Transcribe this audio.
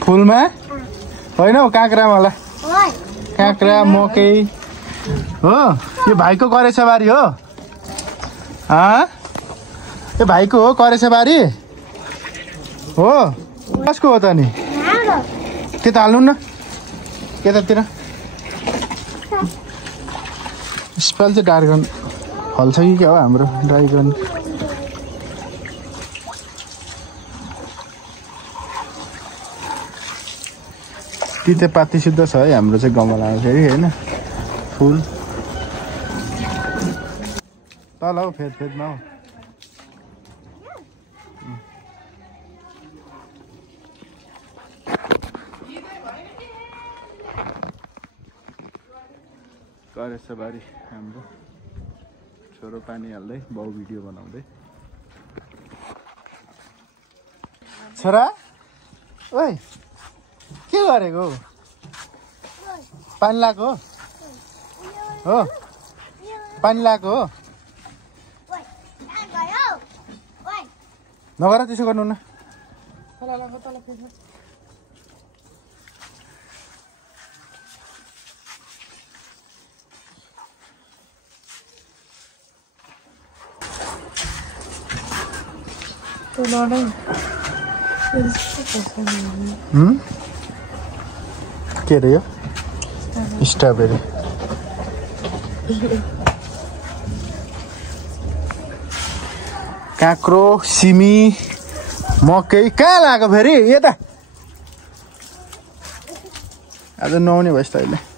फुलमा होइन हौ काँक्रामा होला काँक्रा मकै हो यो भाइको करेसाबारी हो यो भाइको हो करेसाबारी हो कसको हो त नि त्यता हाल्नु न यतातिर स्पेल चाहिँ ड्राइगन फल्छ कि क्या हो हाम्रो ड्राइगन तितेपाती सिद्ध छ है हाम्रो चाहिँ गमलामा फेरि होइन फुल तल हौ फेदमा हौ करेसाबारी हाम्रो छोरो पानी हाल्दै बाउ भिडियो बनाउँदै छोरा ओइ के गरेको पानी लगाएको हो पानी लगाएको हो नगर त्यसो गर्नु न के अरे यो स्ट्रबेरी काँक्रो सिमी मकै कहाँ लाग्यो फेरि यता आज नआउने भएछ त अहिले